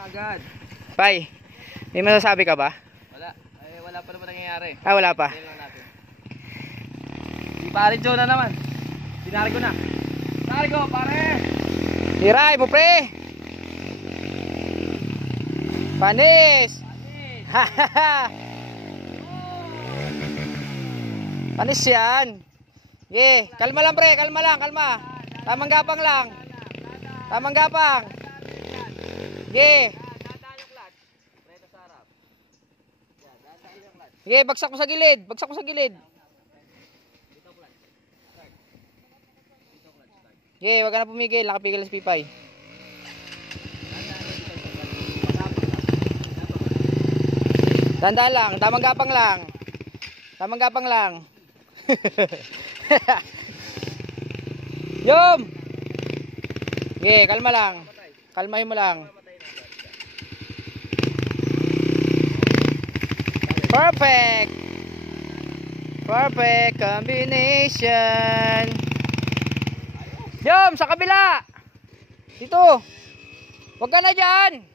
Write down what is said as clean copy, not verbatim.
agad. Pai, may masasabi ka ba? Wala. Ay, wala pa naman nangyayari. Ah, wala pa. Tingnan lang natin. Si pare Joe na naman. Sinari ko na. Sinari ko, pare! Hiray mo, pre! Panis! Panis yan. Yeah, kalma lang pre, kalma lang, kalma. Tamang gapang lang. Tamang gapang. Yeah. Sige, bagsak mo sa gilid. Bagsak mo sa gilid. Sige, wag ka na pumigil. Nakapigil sa pipay. Tandaan lang. Tamang gapang lang. Tamang gapang lang. Yum! Sige, kalma lang. Kalmahin mo lang. Perfect! Perfect combination! Yum! Sa kabila! Dito! Huwag ka na dyan!